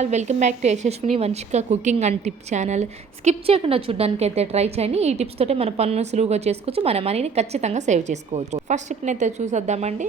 All welcome back to Yashaswini Vamshika cooking and tip channel. Skip చేయకుండా చూడడానికి అయితే try చేయండి. ఈ టిప్స్ తోటే మన పనులను సులువుగా చేసుకోవచ్చు, మన మనీని ఖచ్చితంగా సేవ్ చేసుకోవచ్చు. ఫస్ట్ టిప్ని అయితే చూసేద్దామండి.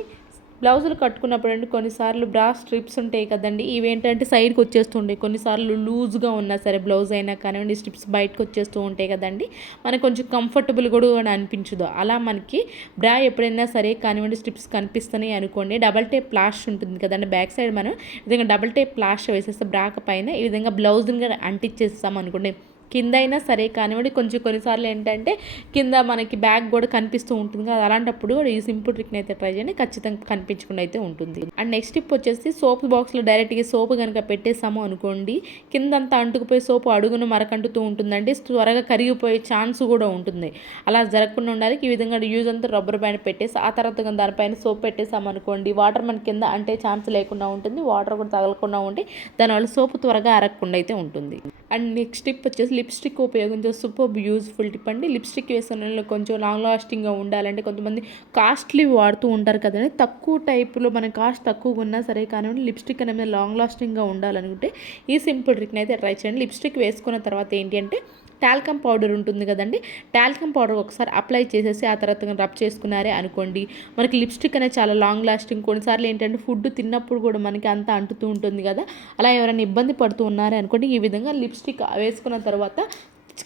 బ్లౌజులు కట్టుకున్నప్పుడు అండి కొన్నిసార్లు బ్రా స్ట్రిప్స్ ఉంటాయి కదండి, ఇవేంటంటే సైడ్కి వచ్చేస్తుంటాయి. కొన్నిసార్లు లూజ్గా ఉన్నా సరే బ్లౌజ్ అయినా కానివ్వండి స్ట్రిప్స్ బయటకు వచ్చేస్తూ ఉంటాయి కదండి, మనకు కొంచెం కంఫర్టబుల్ కూడా అనిపించదు. అలా మనకి బ్రా ఎప్పుడైనా సరే కానివ్వండి స్ట్రిప్స్ కనిపిస్తున్నాయి అనుకోండి, డబల్ టేప్ ప్లాష్ ఉంటుంది కదండి, బ్యాక్ సైడ్ మనం ఈ విధంగా డబల్ టేప్ ప్లాష్ వేసేస్తే బ్రాక పైన ఈ విధంగా బ్లౌజ్ని అంటించేస్తాం అనుకోండి, కింద అయినా సరే కానివ్వండి. కొన్నిసార్లు ఏంటంటే కింద మనకి బ్యాగ్ కూడా కనిపిస్తూ ఉంటుంది కదా, అలాంటప్పుడు ఈ సింపుల్ ట్రిక్ని అయితే ట్రై చేయండి, ఖచ్చితంగా కనిపించకుండా అయితే ఉంటుంది. అండ్ నెక్స్ట్ టిప్ వచ్చేసి సోప్ బాక్స్లో డైరెక్ట్గా సోపు కనుక పెట్టేసాము అనుకోండి, కిందంతా అంటుకుపోయి సోపు అడుగును మరకంటుతూ ఉంటుందండి, త్వరగా కరిగిపోయే ఛాన్స్ కూడా ఉంటుంది. అలా జరగకుండా ఉండాలి. ఈ విధంగా యూజ్ అంతా రబ్బర్ బ్యాండ్ పెట్టేసి ఆ తర్వాత దానిపైన సోప్ పెట్టేసాము అనుకోండి, వాటర్ మన కింద అంటే ఛాన్స్ లేకుండా ఉంటుంది, వాటర్ కూడా తగలకుండా ఉంటే దానివల్ల సోపు త్వరగా అరగకుండా అయితే ఉంటుంది. అండ్ నెక్స్ట్ టిప్ వచ్చేసి లిప్స్టిక్ ఉపయోగించే సూపర్ యూజ్ఫుల్ టిప్ అండి. లిప్స్టిక్ వేసిన కొంచెం లాంగ్ లాస్టింగ్గా ఉండాలంటే కొంతమంది కాస్ట్లీ వాడుతూ ఉంటారు కదండి, తక్కువ టైపులో మన కాస్ట్ తక్కువగా ఉన్నా సరే కానివ్వండి లిప్స్టిక్ అనేది లాంగ్ లాస్టింగ్గా ఉండాలనుకుంటే ఈ సింపుల్ ట్రిక్ని అయితే ట్రై చేయండి. లిప్స్టిక్ వేసుకున్న తర్వాత ఏంటి అంటే టాల్కమ్ పౌడర్ ఉంటుంది కదండి, టాల్కమ్ పౌడర్ ఒకసారి అప్లై చేసేసి ఆ తర్వాత రబ్ చేసుకున్నారే అనుకోండి, మనకి లిప్స్టిక్ అనేది చాలా లాంగ్ లాస్టింగ్. కొన్నిసార్లు ఏంటంటే ఫుడ్ తిన్నప్పుడు కూడా మనకి అంతా అంటుతూ ఉంటుంది కదా, అలా ఎవరైనా ఇబ్బంది పడుతూ ఉన్నారే అనుకోండి, ఈ విధంగా లిప్స్టిక్ వేసుకున్న తర్వాత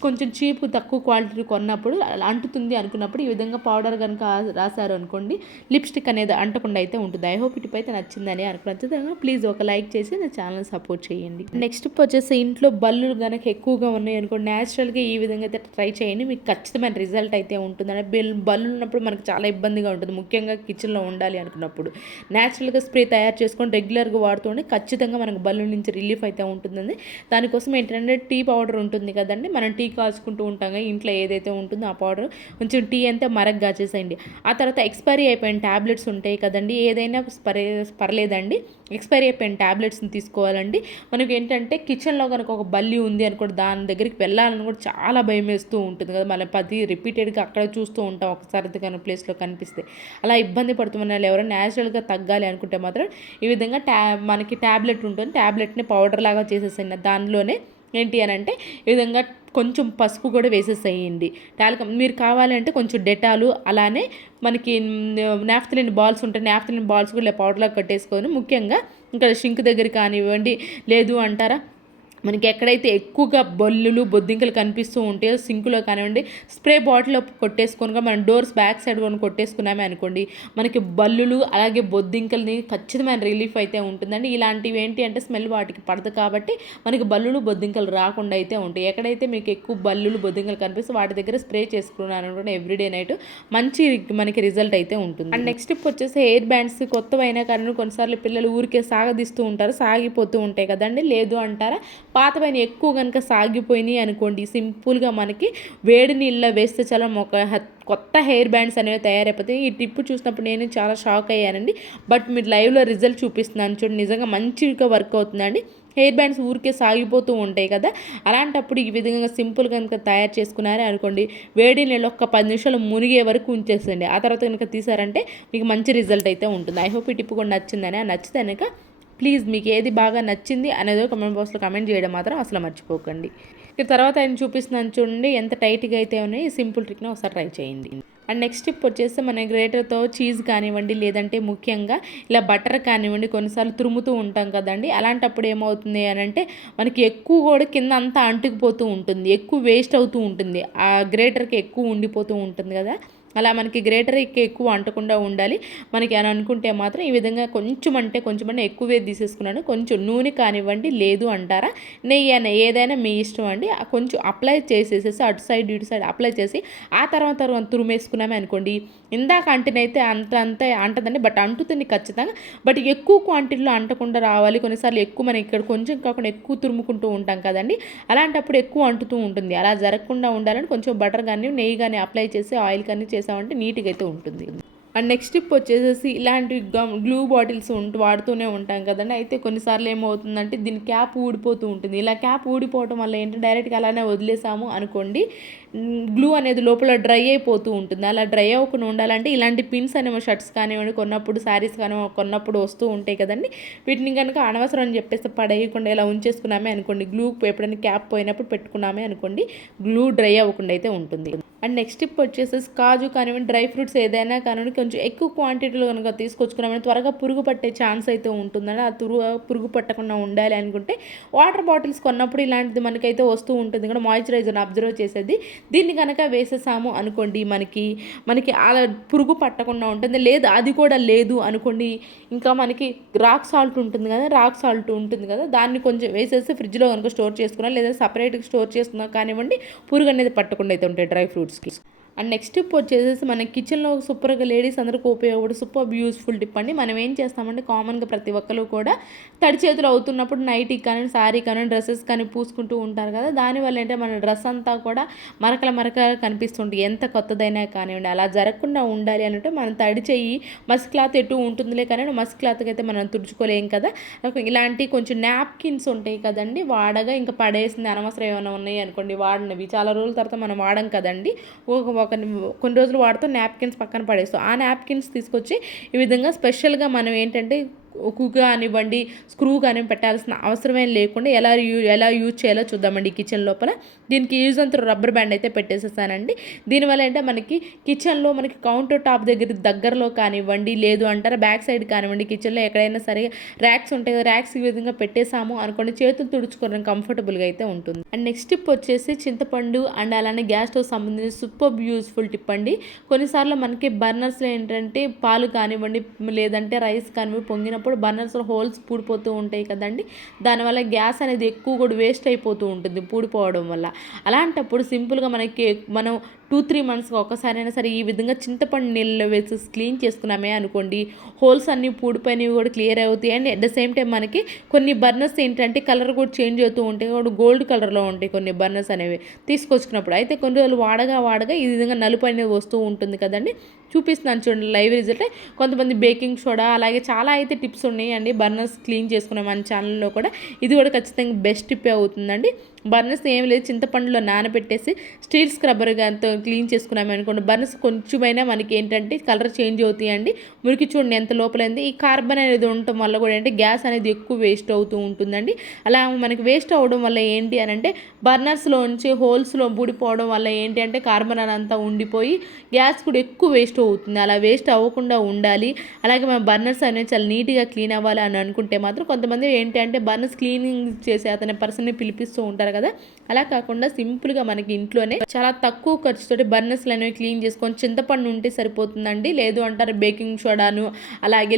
కొంచెం చీప్ తక్కువ క్వాలిటీ కొన్నప్పుడు అంటుతుంది అనుకున్నప్పుడు ఈ విధంగా పౌడర్ కనుక రాశారు అనుకోండి, లిప్స్టిక్ అనేది అంటకుండా అయితే ఉంటుంది. ఐ హోప్ టిప్ అయితే నచ్చిందని అనుకున్నా. ప్లీజ్ ఒక లైక్ చేసి నా ఛానల్ సపోర్ట్ చేయండి. నెక్స్ట్ వచ్చేసి ఇంట్లో బల్లులు కనుక ఎక్కువగా ఉన్నాయి అనుకోండి, న్యాచురల్గా ఈ విధంగా అయితే ట్రై చేయండి, మీకు ఖచ్చితమైన రిజల్ట్ అయితే ఉంటుందని. బల్లులు ఉన్నప్పుడు మనకు చాలా ఇబ్బందిగా ఉంటుంది, ముఖ్యంగా కిచెన్లో ఉండాలి అనుకున్నప్పుడు న్యాచురల్గా స్ప్రే తయారు చేసుకొని రెగ్యులర్గా వాడుతుంటే ఖచ్చితంగా మనకు బల్లు నుంచి రిలీఫ్ అయితే ఉంటుందండి. దానికోసం ఏంటంటే టీ పౌడర్ ఉంటుంది కదండి, మనం టీ కాల్చుకుంటూ ఉంటాం కదా ఇంట్లో, ఏదైతే ఉంటుందో ఆ పౌడర్ కొంచెం టీ అంతా మరగ్గా చేసేయండి. ఆ తర్వాత ఎక్స్పైరీ అయిపోయిన ట్యాబ్లెట్స్ ఉంటాయి కదండి, ఏదైనా పర్లేదండి, ఎక్స్పైరీ అయిపోయిన ట్యాబ్లెట్స్ని తీసుకోవాలండి. మనకి ఏంటంటే కిచెన్లో కనుక ఒక బల్లి ఉంది అనుకోండి, దాని దగ్గరికి వెళ్ళాలని కూడా చాలా భయం వేస్తూ ఉంటుంది కదా, మళ్ళీ రిపీటెడ్గా అక్కడ చూస్తూ ఉంటాం ఒకసారి కనుక ప్లేస్లో కనిపిస్తే. అలా ఇబ్బంది పడుతున్న ఎవరైనా న్యాచురల్గా తగ్గాలి అనుకుంటే మాత్రం ఈ విధంగా మనకి ట్యాబ్లెట్ ఉంటుంది, ట్యాబ్లెట్ని పౌడర్ లాగా చేసేసేయండి. దానిలోనే ఏంటి అని అంటే ఈ విధంగా కొంచెం పసుపు కూడా వేసేసేయండి. టాల్కమ్ మీరు కావాలంటే కొంచెం డెటాలు, అలానే మనకి నాఫ్థలిన్ బాల్స్ ఉంటాయి, నాఫ్థలిన్ బాల్స్ కూడా పౌడర్లా కట్టేసుకొని, ముఖ్యంగా ఇంకా షింక్ దగ్గర కానివ్వండి, లేదు అంటారా మనకి ఎక్కడైతే ఎక్కువగా బొల్లులు బొద్దింకలు కనిపిస్తూ ఉంటాయో సింకులో కానివ్వండి స్ప్రే బాటిల్లో కొట్టేసుకొని మనం డోర్స్ బ్యాక్ సైడ్ కొని కొట్టేసుకున్నామే అనుకోండి, మనకి బల్లులు అలాగే బొద్దింకల్ని ఖచ్చితమైన రిలీఫ్ అయితే ఉంటుందండి. ఇలాంటివి ఏంటి అంటే స్మెల్ వాటికి పడదు కాబట్టి మనకి బల్లులు బొద్దింకలు రాకుండా అయితే ఉంటాయి. ఎక్కడైతే మీకు ఎక్కువ బల్లులు బొద్దింకలు కనిపిస్తే వాటి దగ్గర స్ప్రే చేసుకున్నాను అనుకోండి, ఎవ్రీడే నైట్ మంచి మనకి రిజల్ట్ అయితే ఉంటుంది. అండ్ నెక్స్ట్ టిప్ వచ్చేసి హెయిర్ బ్యాండ్స్ కొత్తవైనా కానీ కొన్నిసార్లు పిల్లలు ఊరికే సాగదీస్తూ ఉంటారు, సాగిపోతూ ఉంటాయి కదండి, లేదు అంటారా పాతవైన ఎక్కువ కనుక సాగిపోయినాయి అనుకోండి, సింపుల్గా మనకి వేడి నీళ్ళలో వేస్తే చాలా కొత్త హెయిర్ బ్యాండ్స్ అనేవి తయారైపోతాయి. ఈ టిప్ చూసినప్పుడు నేను చాలా షాక్ అయ్యానండి, బట్ మీరు లైవ్లో రిజల్ట్ చూపిస్తున్నాను చూడండి, నిజంగా మంచిగా వర్క్ అవుతుందండి. హెయిర్ బ్యాండ్స్ ఊరికే సాగిపోతూ ఉంటాయి కదా, అలాంటప్పుడు ఈ విధంగా సింపుల్ కనుక తయారు చేసుకున్నారే అనుకోండి, వేడి నీళ్ళు ఒక 10 నిమిషాలు మునిగే వరకు ఉంచేస్తుంది, ఆ తర్వాత కనుక తీసారంటే మీకు మంచి రిజల్ట్ అయితే ఉంటుంది. ఐ హోప్ ఈ టిప్ కూడా నచ్చిందని, నచ్చితే కనుక ప్లీజ్ మీకు ఏది బాగా నచ్చింది అనేది కమెంట్ బాక్స్లో కమెంట్ చేయడం మాత్రం అసలు మర్చిపోకండి. ఇక తర్వాత ఆయన చూపిస్తున్నాను చూడండి, ఎంత టైట్గా అయితే ఉన్నాయి. ఈ సింపుల్ ట్రిక్ని ఒకసారి ట్రై చేయండి. అండ్ నెక్స్ట్ టిప్ వచ్చేసి మన గ్రేటర్తో చీజ్ కానివ్వండి, లేదంటే ముఖ్యంగా ఇలా బటర్ కానివ్వండి కొన్నిసార్లు తురుముతూ ఉంటాం కదండి, అలాంటప్పుడు ఏమవుతుంది అని అంటే మనకి ఎక్కువ కూడా కింద అంతా అంటుకుపోతూ ఉంటుంది, ఎక్కువ వేస్ట్ అవుతూ ఉంటుంది, ఆ గ్రేటర్కి ఎక్కువ ఉండిపోతూ ఉంటుంది కదా, అలా మనకి గ్రేటర్కి ఎక్కువ అంటకుండా ఉండాలి మనకి అని అనుకుంటే మాత్రం ఈ విధంగా కొంచెం ఎక్కువే తీసేసుకున్నాను. కొంచెం నూనె కానివ్వండి, లేదు అంటారా నెయ్యి అయినా ఏదైనా మీ ఇష్టం అండి, కొంచెం అప్లై చేసేసేసి అటు సైడ్ ఇటు సైడ్ అప్లై చేసి ఆ తర్వాత తురిమేసుకున్నామే అనుకోండి, ఇందాక అంటినైతే అంతే అంటదండి, బట్ అంటుతుంది ఖచ్చితంగా, బట్ ఎక్కువ క్వాంటిటీలో అంటకుండా రావాలి. కొన్నిసార్లు ఎక్కువ మనం ఇక్కడ కొంచెం కాకుండా ఎక్కువ తురుముకుంటూ ఉంటాం కదండి, అలాంటప్పుడు ఎక్కువ అంటుతూ ఉంటుంది. అలా జరగకుండా ఉండాలని కొంచెం బటర్ కానీ నెయ్యి కానీ అప్లై చేసి ఆయిల్ కానీ చేసామంటే నీట్గా అయితే ఉంటుంది. అండ్ నెక్స్ట్ టిప్ వచ్చేసేసి ఇలాంటి గ్లూ బాటిల్స్ వాడుతూనే ఉంటాం కదండి. అయితే కొన్నిసార్లు ఏమవుతుందంటే దీని క్యాప్ ఊడిపోతూ ఉంటుంది. ఇలా క్యాప్ ఊడిపోవటం వల్ల ఏంటంటే డైరెక్ట్గా అలానే వదిలేసాము అనుకోండి, గ్లూ అనేది లోపల డ్రై అయిపోతూ ఉంటుంది. అలా డ్రై అవ్వకుండా ఉండాలంటే ఇలాంటి పిన్స్ అనేవి షర్ట్స్ కానివ్వండి కొన్నప్పుడు, శారీస్ కానీ కొన్నప్పుడు వస్తూ ఉంటాయి కదండి, వీటిని కనుక అనవసరం అని చెప్పేసి పడేయకుండా ఇలా ఉంచేసుకున్నామే అనుకోండి, గ్లూ ఎప్పుడైనా క్యాప్ పోయినప్పుడు పెట్టుకున్నామే అనుకోండి, గ్లూ డ్రై అవ్వకుండా అయితే ఉంటుంది. అండ్ నెక్స్ట్ టిప్ వచ్చేసేసి కాజు కానివ్వండి, డ్రై ఫ్రూట్స్ ఏదైనా కానివ్వండి కొంచెం ఎక్కువ క్వాంటిటీలో కనుక తీసుకొచ్చుకున్నామని త్వరగా పురుగు పట్టే ఛాన్స్ అయితే ఉంటుందండి. ఆ పురుగు పట్టకుండా ఉండాలి అనుకుంటే వాటర్ బాటిల్స్ కొన్నప్పుడు ఇలాంటిది మనకైతే వస్తూ ఉంటుంది కూడా, మాయిశ్చరైజర్ని అబ్జర్వ్ చేసేది. దీన్ని కనుక వేసేసాము అనుకోండి మనకి అలా పురుగు పట్టకుండా ఉంటుంది. లేదు అది కూడా లేదు అనుకోండి, ఇంకా మనకి రాక్ సాల్ట్ ఉంటుంది కదా, దాన్ని కొంచెం వేసేసి ఫ్రిడ్జ్లో కనుక స్టోర్ చేసుకున్నా లేదా సపరేట్గా స్టోర్ చేసుకున్నా కానివ్వండి, పురుగు అనేది పట్టకుండా అయితే ఉంటాయి డ్రై ఫ్రూట్స్కి. అండ్ నెక్స్ట్ టిప్ వచ్చేసేసి మన కిచెన్లో సూపర్గా లేడీస్ అందరికీ ఉపయోగపడే సూపర్ యూస్ఫుల్ టిప్ అండి. మనం ఏం చేస్తామంటే కామన్గా ప్రతి ఒక్కరు కూడా తడి చేతులు అవుతున్నప్పుడు నైటీకి కానీ, శారీ కానీ, డ్రెస్సెస్ కానీ పూసుకుంటూ ఉంటారు కదా, దానివల్ల ఏంటంటే మన డ్రెస్ అంతా కూడా మరకల కనిపిస్తుంటుంది, ఎంత కొత్తదైనా కానివ్వండి. అలా జరగకుండా ఉండాలి అంటే మనం తడి చెయ్యి మస్క్ క్లాత్ ఎటు ఉంటుందిలే కానీ మస్క్ క్లాత్కి అయితే మనం తుడుచుకోలేం కదా, ఇలాంటి కొంచెం నాప్కిన్స్ ఉంటాయి కదండి, వాడగా ఇంకా పడేసింది అనవసరం ఏమైనా ఉన్నాయి అనుకోండి, వాడినవి చాలా రోజుల తర్వాత మనం వాడం కదండి, కొన్ని రోజులు వాడుతూ నాప్కిన్స్ పక్కన పడేస్తాం. ఆ నాప్కిన్స్ తీసుకొచ్చి ఈ విధంగా స్పెషల్గా మనం ఏంటంటే ఉక్కు కానివ్వండి, స్క్రూ కానీ పెట్టాల్సిన అవసరమే లేకుండా ఎలా యూజ్ చేయాలో చూద్దామండి. కిచెన్ లోపల దీనికి యూజ్ అంతా రబ్బర్ బ్యాండ్ అయితే పెట్టేసేసానండి. దీనివల్ల ఏంటంటే మనకి కిచెన్లో మనకి కౌంటర్ టాప్ దగ్గరలో కానివ్వండి, లేదు అంటారా బ్యాక్ సైడ్ కానివ్వండి, కిచెన్లో ఎక్కడైనా సరే ర్యాక్స్ ఉంటాయి కదా, ర్యాక్స్ ఈ విధంగా పెట్టేసాము అనుకోండి, చేతులు తుడుచుకోవడం కంఫర్టబుల్గా అయితే ఉంటుంది. అండ్ నెక్స్ట్ టిప్ వచ్చేసి చింతపండు అండ్ అలానే గ్యాస్ స్టవ్ సంబంధించి సూపర్ యూస్ఫుల్ టిప్ అండి. కొన్నిసార్లు మనకి బర్నర్స్లో ఏంటంటే పాలు కానివ్వండి లేదంటే రైస్ కానివ్వండి పొంగినప్పుడు బర్నర్స్లో హోల్స్ పూడిపోతూ ఉంటాయి కదండి, దానివల్ల గ్యాస్ అనేది ఎక్కువ కూడా వేస్ట్ అయిపోతూ ఉంటుంది పూడిపోవడం వల్ల. అలాంటప్పుడు సింపుల్గా మనం 2-3 మంత్స్కి ఒకసారైనా సరే ఈ విధంగా చింతపండు నీళ్ళలో వేసి క్లీన్ చేసుకున్నామే అనుకోండి, హోల్స్ అన్నీ పూడిపోయినవి కూడా క్లియర్ అవుతాయి. And at the same time మనకి కొన్ని బర్నర్స్ ఏంటంటే కలర్ కూడా చేంజ్ అవుతూ ఉంటాయి, కూడా గోల్డ్ కలర్లో ఉంటాయి కొన్ని బర్నర్స్ అనేవి తీసుకొచ్చుకున్నప్పుడు. అయితే కొన్ని రోజులు వాడగా ఈ విధంగా నలుపు అనేది వస్తూ ఉంటుంది కదండి, చూపిస్తున్నాను చూడండి లైవ్ రిజల్ట్. కొంతమంది బేకింగ్ సోడా అలాగే చాలా అయితే టిప్స్ ఉన్నాయండి బర్నర్స్ క్లీన్ చేసుకునే మన ఛానల్లో కూడా, ఇది కూడా ఖచ్చితంగా బెస్ట్ టిప్ అవుతుందండి. బర్నర్స్ ఏం లేదు, చింతపండులో నానబెట్టేసి స్టీల్ స్క్రబ్బర్ గాతో క్లీన్ చేసుకున్నాము అనుకోండి, బర్నర్స్ కొంచెమైనా మనకి ఏంటంటే కలర్ చేంజ్ అవుతాయండి. మురికి చూడండి ఎంత లోపలైంది. ఈ కార్బన్ అనేది ఉండటం వల్ల కూడా ఏంటంటే గ్యాస్ అనేది ఎక్కువ వేస్ట్ అవుతూ ఉంటుందండి. అలా మనకి వేస్ట్ అవ్వడం వల్ల ఏంటి అని అంటే బర్నర్స్లోంచి హోల్స్లో బూడిపోవడం వల్ల ఏంటి అంటే కార్బన్ అంతా ఉండిపోయి గ్యాస్ కూడా ఎక్కువ వేస్ట్ అవుతుంది. అలా వేస్ట్ అవ్వకుండా ఉండాలి. అలాగే మన బర్నర్స్ అనేవి చాలా నీట్గా క్లీన్ అవ్వాలి అని అనుకుంటే మాత్రం కొంతమంది ఏంటి అంటే బర్నర్స్ క్లీనింగ్ చేసే అతని పర్సన్ని పిలిపిస్తూ ఉంటారు కదా, అలా కాకుండా సింపుల్గా మనకి ఇంట్లోనే చాలా తక్కువ ఖర్చుతోటి బర్నర్స్లు అనేవి క్లీన్ చేసుకొని చింతపండు ఉంటే సరిపోతుందండి. లేదు అంటారు బేకింగ్ సోడాను అలాగే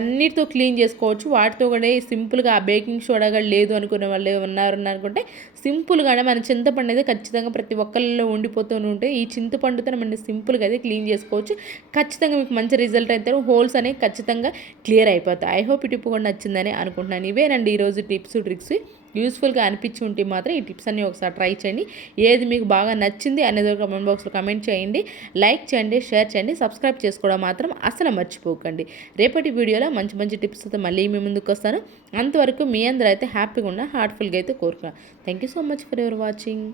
అన్నిటితో క్లీన్ చేసుకోవచ్చు. వాటితో కూడా సింపుల్గా ఆ బేకింగ్ సోడా కూడా లేదు అనుకునే వాళ్ళు ఉన్నారనుకుంటే సింపుల్గానే మన చింతపండు అయితే ఖచ్చితంగా ప్రతి ఒక్కళ్ళలో ఉండిపోతూ ఉంటే ఈ చింతపండుతో మనం సింపుల్గా అయితే క్లీన్ చేసుకోవచ్చు. ఖచ్చితంగా మీకు మంచి రిజల్ట్ అయితే హోల్స్ అనేవి ఖచ్చితంగా క్లియర్ అయిపోతాయి. ఐ హోప్ ఈ టిప్ కూడా నచ్చిందని అనుకుంటున్నాను. ఇవేనండి ఈరోజు టిప్స్ ట్రిక్స్. యూస్ఫుల్గా అనిపించి ఉంటే మాత్రం ఈ టిప్స్ అన్నీ ఒకసారి ట్రై చేయండి. ఏది మీకు బాగా నచ్చింది అనేది కామెంట్ బాక్స్లో కమెంట్ చేయండి, లైక్ చేయండి, షేర్ చేయండి, సబ్స్క్రైబ్ చేసుకోవడం మాత్రం అసలు మర్చిపోకండి. రేపటి వీడియోలో మంచి మంచి టిప్స్తో మళ్ళీ మీ ముందుకు వస్తాను. అంతవరకు మీ అందరూ అయితే హ్యాపీగా ఉన్న హార్ట్ఫుల్గా అయితే కోరుకున్నాను. Thank you so much for your watching.